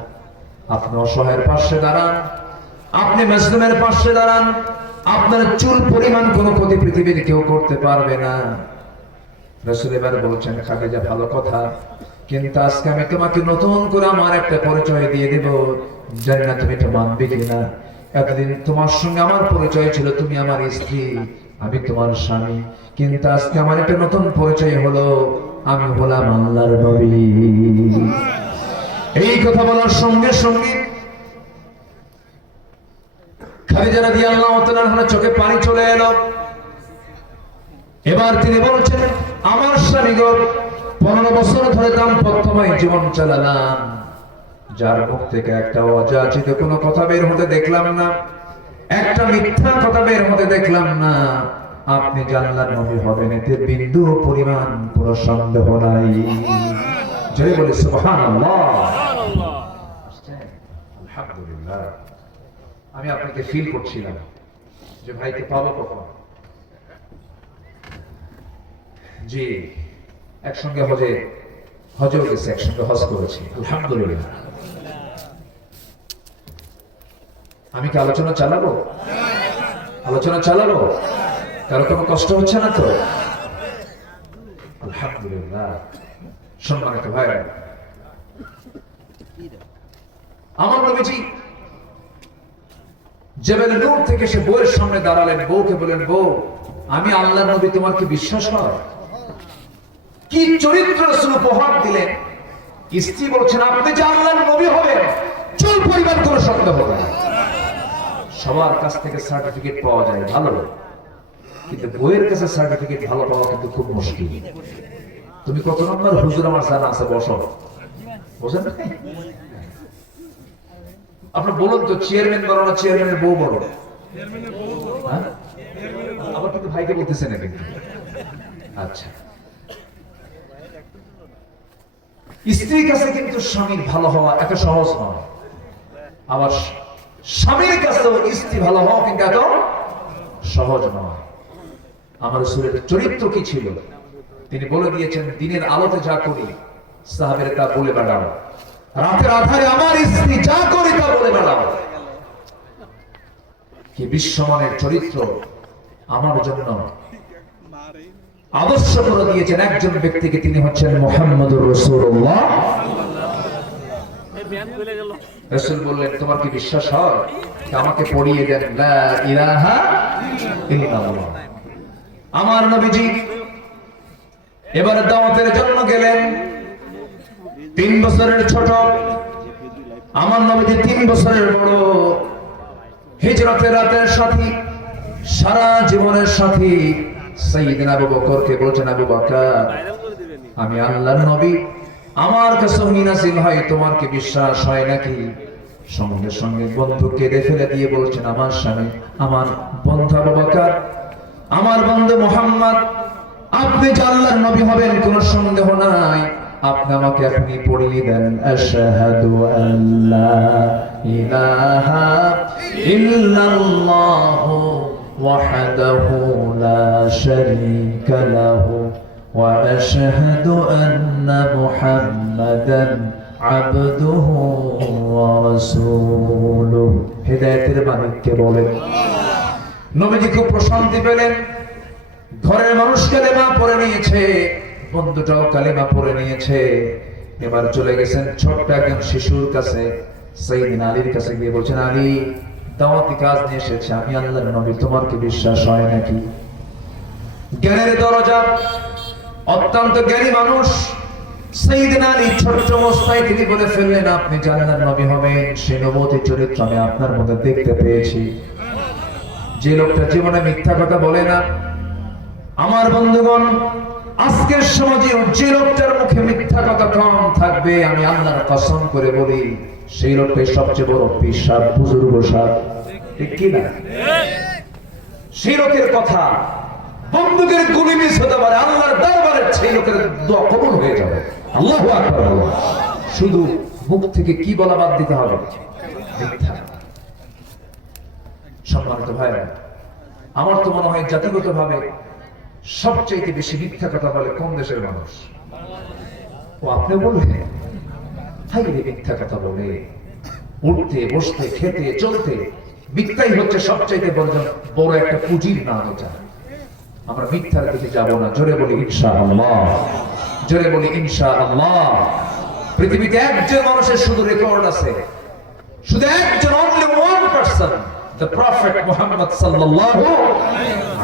আপনি অসহায়ের পাশে দাঁড়ান, আপনি মাজলুমের পাশে দাঁড়ান, আপনার চুল পরিমাণ কোনো ক্ষতি পৃথিবীর কেউ করতে পারবে না। রাসূল এবার বলছেন, খাদিজা ভালো কথা, কিন্তু আজকে আমি তোমাকে নতুন করে আমার একটা পরিচয় দিয়ে দেব, জানি না তুমি এটা মানবে কিনা। এতদিন তোমার সঙ্গে আমার পরিচয় ছিল, তুমি আমার স্ত্রী, আমি তোমার স্বামী, কিন্তু আজকে আমার একটা নতুন পরিচয় হলো, আমি হলাম আল্লাহর নবী। এই কথা বলার সঙ্গে সঙ্গে খাদিজা রাদিয়াল্লাহু তাআলা আনহার চোখে পানি চলে এলো। এবার তিনি বলছেন, আমার স্বামী গো, 15 বছর ধরে দাম্পত্যময় জীবন চালালাম, যার মুখ থেকে একটা অযাচিত কোনো কথা বের হতে দেখলাম না, একটা মিথ্যা কথা বের হতে দেখলাম না। আপনি জানলার নবী হবেন, এতে বিন্দু পরিমাণ কোনো সন্দেহ নাই। জয় বলে সুবহানাল্লাহ, আলহামদুলিল্লাহ। আমি আপনাকে ফিল করছিলাম যে ভাইকে পাবো কখন। জি, একসঙ্গে হজেও গেছে, একসঙ্গে হজ করেছি, আলহামদুলিল্লাহ। আমি কি আলোচনা চালাবো? আলোচনা চালাবো? কারো কোনো কষ্ট হচ্ছে না তো? আলহামদুলিল্লাহ। সম্মানিত ভাই, আমার নবীজি জাবালে নূর থেকে সে বউয়ের সামনে দাঁড়ালেন, বউকে বলেন, বউ, আমি আল্লাহর নবী, তোমার কি বিশ্বাস হয়? কি চরিত্র রাসূল উপহার দিলেন। স্ত্রী বলছেন, আপনি যে আল্লাহর নবী হবেন, চুল পরিমাণ কোনো সন্দেহ নাই। সবার কাছ থেকে সার্টিফিকেট পাওয়া যায় ভালো, কিন্তু বইয়ের কাছে সার্টিফিকেট ভালো পাওয়া কিন্তু খুব মুশকিল। তুমি কত নম্বর হুজুর আমার জানা আছে, বসো, বুঝেন? আপনি বলুন তো, চেয়ারম্যান বড় না চেয়ারম্যানের বউ বড়? আবার কিন্তু ভাইকে বলতেছেন না কিন্তু। আচ্ছা, স্ত্রীর কাছে কিন্তু স্বামীর ভালো হওয়া এত সহজ নয়, আবার স্বামীর কাছেও স্ত্রী ভালো হওয়া কিন্তু এত সহজ নয়। আমার রাসূলের চরিত্র কি ছিল তিনি বলে দিয়েছেন, দিনের আলোতে যা করি সাহাবের তা বলে বেড়াও, রাতের আধারে আমার স্ত্রী যা করে তা বলে বেড়াও। কি বিশ্বমানের চরিত্র আমার জন্য আদর্শ করে দিয়েছেন একজন ব্যক্তিকে, তিনি হচ্ছেন মুহাম্মদুর রাসূলুল্লাহ। রাসূল বললেন, তোমার কি বিশ্বাস হয়? আমাকে পড়িয়ে দেন লা ইলাহা ইল্লাল্লাহ। আমার নবীজি এবারে দাওয়াতের জন্য গেলেন। 3 বছরের ছোট, আমার নবীজি 3 বছরের বড়। হিজরতের রাতের সাথী, সারা জীবনের সাথী সাইয়েদনা আবু বকরকে বলছেন, আবু বকর, আমি আল্লাহর নবী, আমার কাছে ওহী নাযিল হয়, তোমার কি বিশ্বাস হয় নাকি? সঙ্গে সঙ্গে বন্ধু কেঁদে ফেলে দিয়ে বলছেন, আমার স্বামী, আমার বন্ধু আবু বকর, আমার বন্ধু মুহাম্মদ, আপনি যে আল্লাহর নবী হবেন কোনো সন্দেহ নাই, আপনি আমাকে এখনই পড়িয়ে দেন, আশহাদু আল্লা ইলাহা ইল্লাল্লাহু ওয়াহদাহু লা শারীকা লাহু ওয়া আশহাদু আন্না মুহাম্মাদান আবদুহু ওয়া রাসূলুহু। হেদায়েতের মালিক কে বলেন? নবীজি খুব প্রশান্তি পেলেন। ঘরের মানুষ কালেমা পড়ে নিয়েছে, বন্ধুটাও কালেমা পড়ে নিয়েছে। এবার চলে গেছেন ছোট্ট একজন শিশুর কাছে, সাইয়েদনা আলীর কাছে গিয়ে বলছেন, আলী, দাওয়াতি কাজ নিয়ে এসেছে, আমি আল্লাহর নবী, তোমার কি বিশ্বাস হয় নাকি? জ্ঞানের দরজা, অত্যন্ত জ্ঞানী মানুষ সাইয়েদনা আলী ছোট্ট অবস্থায় তিনি বলে ফেললেন, আপনি জানেন নবী হবেন, সেই নবুয়তের চরিত্র আমি আপনার মধ্যে দেখতে পেয়েছি। যে লোকটা জীবনে মিথ্যা কথা বলে না, আমার বন্ধুগণ, আজকের সমাজে যে লোকটার মুখে মিথ্যা কথা কম থাকবে, আমি আল্লাহর কসম করে বলি, সেই লোকটাই সবচেয়ে বড় পিশাব, বুজুর্গ সাহেব, ঠিক কি না? সেই লোকের কথা বন্দুকের গুলি মিস হতে পারে, আল্লাহর দরবারে সেই লোকের দোয়া কবুল হয়ে যাবে। আল্লাহু আকবার। শুধু মুখ থেকে কি বলা বাদ দিতে হবে? মিথ্যা। সম্মানিত ভাইরা, আমার তো মনে হয় জাতিগতভাবে সবচেয়ে বেশি মিথ্যা কথা বলে কোন দেশের মানুষ? ও আপনি বললেন, হাই রে, মিথ্যা কথা বলে, উঠতে বসতে খেতে চলতে মিথ্যাই হচ্ছে সবচেয়ে বড় একটা পুঁজির নাম। এটা আমরা মিথ্যার দিকে যাব না। জোরে বলি ইনশাআল্লাহ, জোরে বলি ইনশাআল্লাহ। পৃথিবীতে একজন মানুষের শুধু রেকর্ড আছে, শুধু একজন, only one person, the prophet Muhammad sallallahu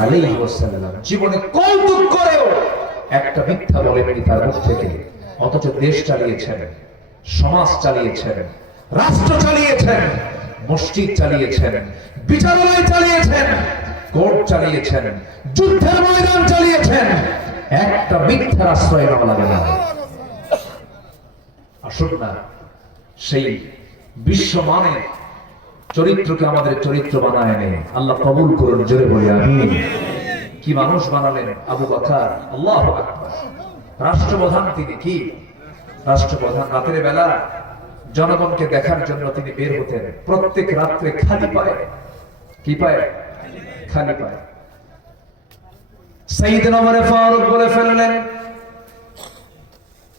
alayhi wasallam, জীবনে কৌতুক করেও একটা মিথ্যা বলেননি তার মুখ থেকে, অথচ দেশ চালিয়েছেন, সমাজ চালিয়েছেন, রাষ্ট্র চালিয়েছেন, মসজিদ চালিয়েছেন, বিচারালয় চালিয়েছেন, কোর্ট চালিয়েছেন, যুদ্ধের ময়দান চালিয়েছেন। একটা মিথ্যার আশ্রয় নেওয়া লাগে না। আসুন না সেই বিশ্বমানের চরিত্রকে আমাদের চরিত্র বানায় নেই। আল্লাহ কবুল করুন, জোরে বলি আমিন। কি মানুষ বানালেন আবু বকর, আল্লাহু আকবার। রাষ্ট্রপ্রধান তিনি, কি রাষ্ট্রপ্রধান। রাতের বেলা জনগণকে দেখার জন্য তিনি বের হতেন, প্রত্যেক রাত্রে খালি পায়ে। কি পায়ে? খালি পায়ে। সাইয়েদনা ওমর ফারুক বলে ফেললেন,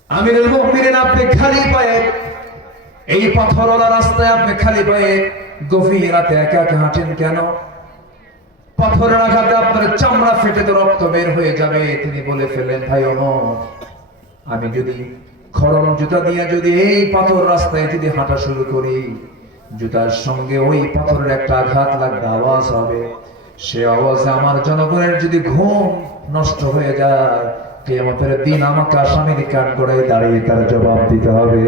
আমিরুল মুমিনিন, আপনি খালি পায়ে এই পাথরওয়ালা রাস্তায় আপনি খালি পায়ে গভীর রাতে একা একা হাঁটেন কেন? পাথরের আঘাতে আপনার চামড়া ফেটে তো রক্ত বের হয়ে যাবে। তিনি বলে ফেললেন, ভাই ওমর, আমি যদি খড়ম জুতা দিয়ে যদি এই পাথর রাস্তায় যদি হাঁটা শুরু করি, জুতার সঙ্গে ওই পাথরের একটা আঘাত লাগবে, আওয়াজ হবে। সে আওয়াজে আমার জনগণের যদি ঘুম নষ্ট হয়ে যায়, কিয়ামতের দিন আমাকে আসামির কাঠগড়ায় দাঁড়িয়ে তার জবাব দিতে হবে।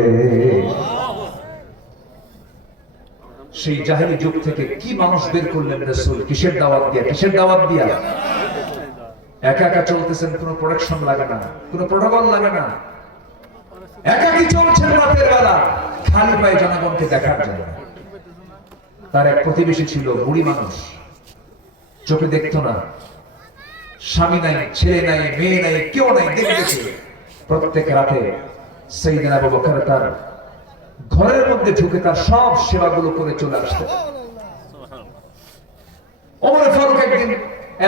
সেই জাহেলি যুগ থেকে কি মানুষ বের করলেন রাসূল? কিসের দাওয়াত দিয়া? কিসের দাওয়াত দিয়া? একা একা চলতেছেন, কোনো প্রোডাকশন লাগে না, কোনো প্রোটোকল লাগে না, একাকি চলছেন রাতের বেলা খালি পায়ে জনগণকে দেখার জন্য। তার এক প্রতিবেশী ছিল, বুড়ি মানুষ, চোখে দেখতো না, স্বামী নাই, ছেলে নাই, মেয়ে নাই, কেউ নাই, দেখতেছে। প্রত্যেক রাতে সাইয়েদনা আবু বকর তার ঘরের মধ্যে ঢুকে তার সব সেবাগুলো করে চলে আসতেন। ওমর ফারুক একদিন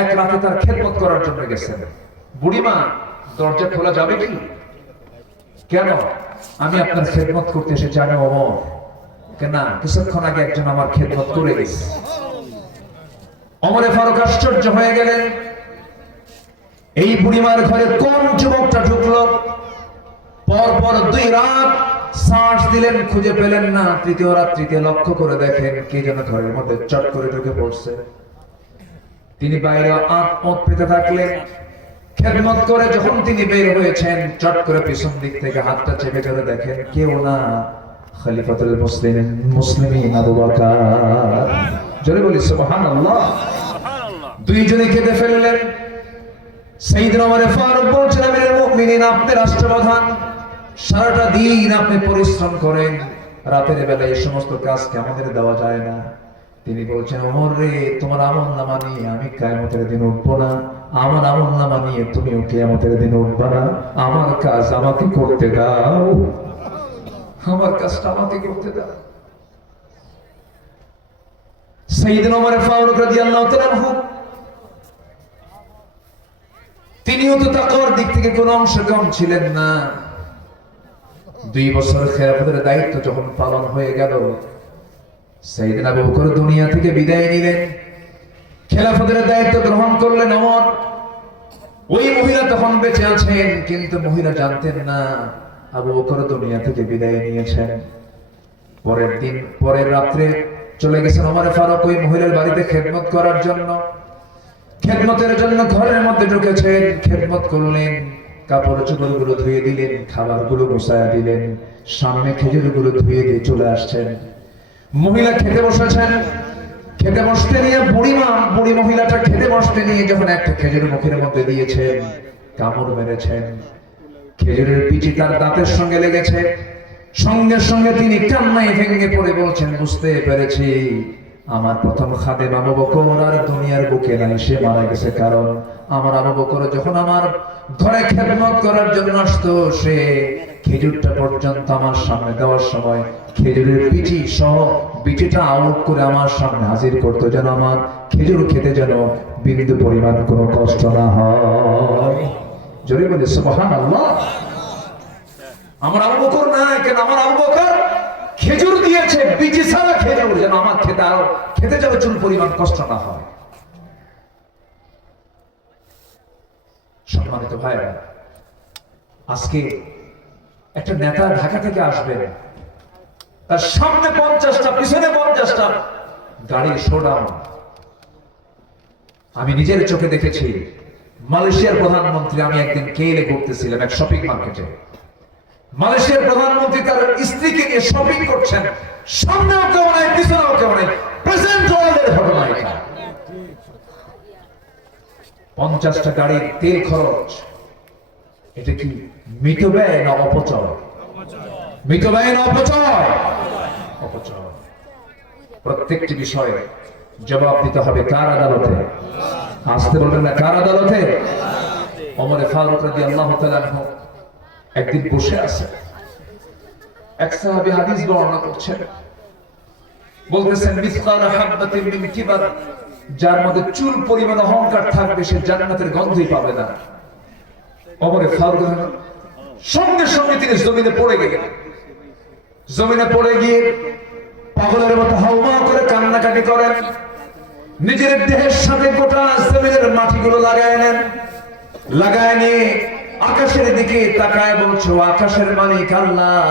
এক রাতে তার খেদমত করার জন্য গেছেন। বুড়িমা, দরজা খোলা যাবে কি? কেন? আমি আপনার খেদমত করতে এসেছি। আমি ওমর। কেন? কিছুক্ষণ আগে একজন আমার খেদমত করে গেছে। ওমর ফারুক আশ্চর্য হয়ে গেলেন, এই বুড়িমার ঘরে কোন যুবকটা ঢুকলো? পরপর 2 রাত সার্চ দিলেন, খুঁজে পেলেন না। তৃতীয় রাত্রিতে লক্ষ্য করে দেখেন কে যেন ঘরের মধ্যে চট করে ঢুকে পড়ছে। তিনি বাইরে আত্মত পেতে থাকলেন। খেদমত করে যখন তিনি বের হয়েছেন, চট করে পিছন দিক থেকে হাতটা চেপে ধরে দেখেন কেউ না, খলিফাতুল মুসলিমিন আবু বকর। জোরে বলি সুবহানাল্লাহ। দুইজনে কেঁদে ফেললেন। সাইয়েদনা ওমর ফারুক বলছেন, আমিরুল মুমিনিন, আপনি রাষ্ট্রপ্রধান, সারাটা দিন আপনি পরিশ্রম করেন, রাতের বেলা এই সমস্ত কাজকে আমাদের দেওয়া যায় না। তিনি বলছেন, ওমর রে, তোমার আমলনামা নিয়ে আমি কিয়ামতের দিন উঠবো না, আমার আমলনামা নিয়ে তুমিও কিয়ামতের দিন উঠবা না। আমার কাজ আমাকে করতে দাও, আমার কাজটা আমাকে করতে দাও। সাইয়েদনা ওমর ফারুক রাদিয়াল্লাহু তাআলা আনহু, তিনিও তো তাকওয়ার দিক থেকে কোনো অংশ কম ছিলেন না। 2 বছর খেলাফতের দায়িত্ব যখন পালন হয়ে গেল, সাইয়েদনা আবু বকর দুনিয়া থেকে বিদায় নিলেন, খেলাফতের দায়িত্ব গ্রহণ করলেন ওমর। ওই মহিলা তখন বেঁচে আছেন, কিন্তু মহিলা জানতেন না আবু বকর দুনিয়া থেকে বিদায় নিয়েছেন। পরের রাত্রে চলে গেছেন ওমর ফারুক ওই মহিলার বাড়িতে খেদমত করার জন্য। খেদমতের জন্য ঘরের মধ্যে ঢুকেছেন, খেদমত করলেন, কাপড় চোপড়গুলো ধুয়ে দিলেন, খাবারগুলো গোছায়া দিলেন, সামনে খেজুরগুলো ধুয়ে দিয়ে চলে আসছেন। মহিলা খেতে বসেছেন, খেতে বসতে নিয়ে বুড়ি মহিলাটা খেতে বসতে নিয়ে যখন একটা খেজুর মুখের মধ্যে দিয়েছেন, কামড় মেরেছেন, খেজুরের পিচি তার দাঁতের সঙ্গে লেগেছে। সঙ্গে সঙ্গে তিনি কান্নায় ভেঙে পড়ে বলছেন, বুঝতে পেরেছি আমার প্রথম খাদেম আবু বকর আর দুনিয়ার বুকে নাই, সে মারা গেছে। কারণ আমার আবু বকর যখন আমার ঘরে খেদমত করার জন্য আসতো, সে খেজুরটা পর্যন্ত আমার সামনে দেওয়ার সময় খেজুরের বিচি সহ বিচিটা আউট করে আমার সামনে হাজির করতো, যেন আমার খেজুর খেতে যেন বিন্দু পরিমাণ কোনো কষ্ট না হয়। জোরে বলে সুবহানাল্লাহ। আমার আবু বকর না, কেন আমার আবু বকর খেজুর দিয়েছে, বিচি ছাড়া খেজুর, যেন আমার খেতে যেন চুল পরিমাণ কষ্ট না হয়। সম্মানিত ভাইরা, আজকে একটা নেতা ঢাকা থেকে আসবেন, তার সামনে 50টা পিছনে 50টা গাড়ির শোডাউন। আমি নিজের চোখে দেখেছি। মালয়েশিয়ার প্রধানমন্ত্রী, আমি একদিন কেলে ঘুরতেছিলাম এক শপিং মার্কেটে, মালয়েশিয়ার প্রধানমন্ত্রী তার স্ত্রীকে নিয়ে শপিং করছেন, সামনেও কেউ নাই পিছনেও কেউ নাই, প্রেজেন্ট ওয়ার্ল্ডের ঘটনা এটা। 50টা গাড়ির তেল খরচ, এটা কি মিতব্যয় না অপচয়? মিতব্যয় না অপচয়? অপচয়। প্রত্যেকটি বিষয়ে জবাব দিতে হবে কার আদালতে? আসতে বলবেন না, কার আদালতে? ওমর ফারুক রাদিয়াল্লাহু তাআলা আনহু একদিন বসে আছে, এক সাহাবী হাদিস বর্ণনা করছেন, বলতেছেন মিসকাল হাববাতিন মিন কিবার, যার মধ্যে চুল পরিমাণ অহংকার থাকবে সে জান্নাতের গন্ধই পাবে না। ওমর ফারুক সঙ্গে সঙ্গে তিনি জমিনে পড়ে গেলেন। জমিনে পড়ে গিয়ে পাগলের মতো হাউমা করে কান্নাকাটি করেন, নিজের দেহের সাথে গোটা জমিনের মাটিগুলো লাগায় নেন, লাগায় নিয়ে আকাশের দিকে তাকায় বলছো, আকাশের মালিক আল্লাহ,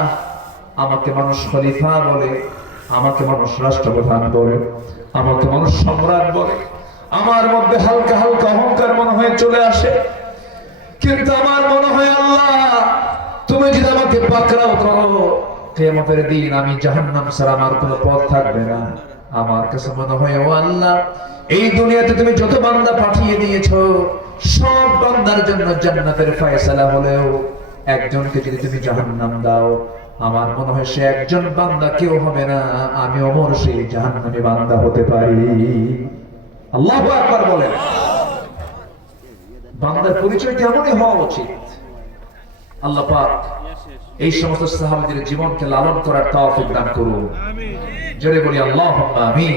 আমাকে মানুষ খলিফা বলে, আমাকে মানুষ রাষ্ট্রপ্রধান বলে, আমাকে মানুষ সম্রাট বলে, আমার মধ্যে হালকা হালকা অহংকার মনে হয় চলে আসে, কিন্তু আমার মনে হয় আল্লাহ তুমি যদি আমাকে পাকড়াও করো, কিয়ামতের দিন আমি জাহান্নাম ছাড়া আমার কোনো পথ থাকবে না। আমার কাছে মনে হয় ও আল্লাহ, এই দুনিয়াতে তুমি যত বান্দা পাঠিয়ে দিয়েছো, সব বান্দার জন্য জান্নাতের ফয়সালা হলেও একজনকে যদি তুমি জাহান্নাম দাও, আমার মনে হয় সে একজন বান্দা কেউ হবে না, আমি ওমর সেই জাহান্নামী বান্দা হতে পারি। আল্লাহু আকবার বলেন। বান্দার পরিচয় কেমনই হওয়া উচিত। আল্লাহ পাক এই সমস্ত সাহাবীদের জীবনকে লালন করার তৌফিক দান করুন। জোরে বলি আল্লাহুম্মা আমিন।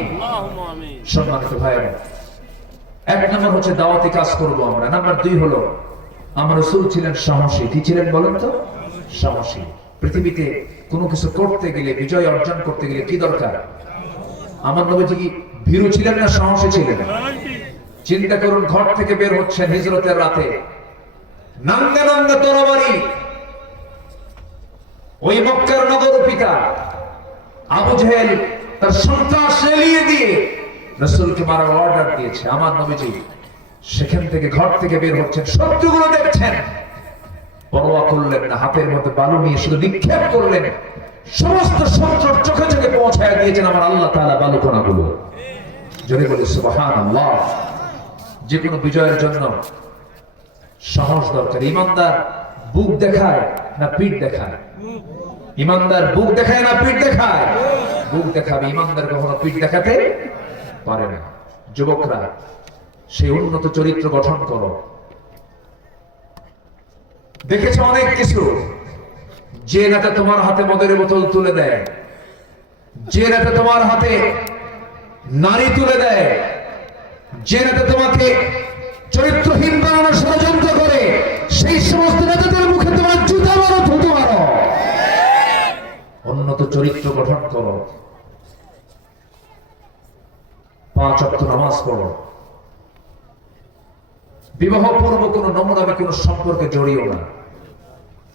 সম্মানিত ভাইরা, এক নম্বর হচ্ছে দাওয়াতি কাজ করব আমরা। নাম্বার 2 হলো আমার রাসূল ছিলেন সাহসী। কি ছিলেন বলেন তো? সাহসী। পৃথিবীতে কোনো কিছু করতে গেলে, বিজয় অর্জন করতে গেলে কি দরকার? আমার নবীজি কি ভীরু ছিলেন না সাহসী ছিলেন? চিন্তা করুন, ঘর থেকে বের হচ্ছেন হিজরতের রাতে, নাঙ্গা নাঙ্গা তরবারি, ওই মক্কার নগর পিতা আবু জেহেল তার সন্ত্রাস এলিয়ে দিয়ে রাসূলকে মারার অর্ডার দিয়েছে। আমার নবীজি সেখান থেকে ঘর থেকে বের হচ্ছেন, শত্রুগুলো দেখছেন, পরোয়া করলেন না, হাতের মধ্যে বালু নিয়ে শুধু নিক্ষেপ করলেন, সমস্ত শত্রুর চোখে চোখে পৌঁছায় দিয়েছেন আমার আল্লাহ তাআলা বালুকণাগুলো। জোরে বলি সুবহানাল্লাহ। যে কোনো বিজয়ের জন্য সাহস দরকার। ইমানদার বুক দেখায় না পিঠ দেখায়? ইমানদার বুক দেখায় না পিঠ দেখায়? বুক দেখাবে। ইমানদার কখনো পিঠ দেখাতে পারে না। যুবকরা, সেই উন্নত চরিত্র গঠন করো। দেখেছো অনেক কিছু, যে নেতা তোমার হাতে মদের বোতল তুলে দেয়, যে নেতা তোমার হাতে নারী তুলে দেয়, যে নেতা তোমাকে চরিত্রহীন বানানোর ষড়যন্ত্র করে, সেই সমস্ত নেতাদের মুখে তোমার জুতা মারো, থুতু মারো। গঠন করো, 5 ওয়াক্ত নামাজ পড়ো, বিবাহ পূর্ব কোন নোংরামে কোন সম্পর্কে জড়িও না,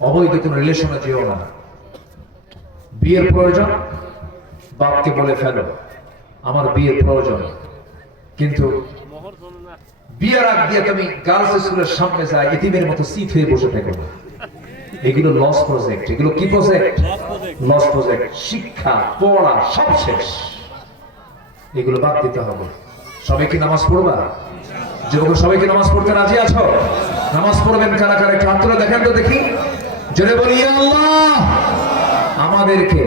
অবৈধ কোন রিলেশনে যেও না। বিয়ের প্রয়োজন, বাপকে বলে ফেলো আমার বিয়ের প্রয়োজন, কিন্তু বিয়ের আগ দিয়ে তুমি গার্লস স্কুলের সামনে যায় এতিমের মতো সিট হয়ে বসে থাকো না। এগুলো লস প্রজেক্ট। এগুলো কি প্রজেক্ট? Loss project. শিক্ষা, পড়া সব শেষ, এগুলো বাদ দিতে হবে। সবাই কি নামাজ পড়বা? যুবক সবাই কি নামাজ পড়তে রাজি আছো? নামাজ পড়বেন কারা কারা একটু হাত তুলে দেখেন তো দেখি, জোরে বলি আল্লাহ। আমাদেরকে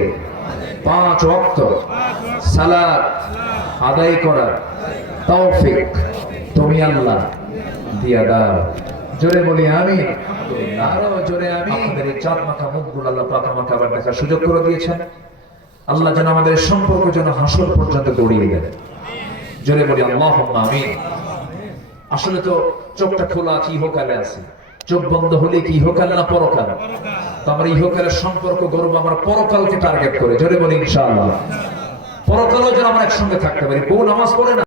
5 ওয়াক্ত সালাত আদায় করার তৌফিক তুমি আল্লাহ দিয়া দাও। জোরে বলি আমিন। আরো জোরে আমিন। আমাদের এই চাঁদ মাখা মুখগুলো আল্লাহ পাক আমাকে আবার দেখার সুযোগ করে দিয়েছেন। আল্লাহ যেন আমাদের সম্পর্ক যেন হাসর পর্যন্ত দৌড়িয়ে দেন। জোরে বলি আল্লাহুম্মা আমিন। আসলে তো চোখটা খোলা আছে, ইহকালে আছে। চোখ বন্ধ হলে কি ইহকাল না পরকাল? তো আমরা ইহকালের সম্পর্ক গর্ব আমরা পরকালকে টার্গেট করে। জোরে বলি ইনশাআল্লাহ। পরকালও যেন আমরা একসঙ্গে থাকতে পারি। বউ নামাজ পড়ে না।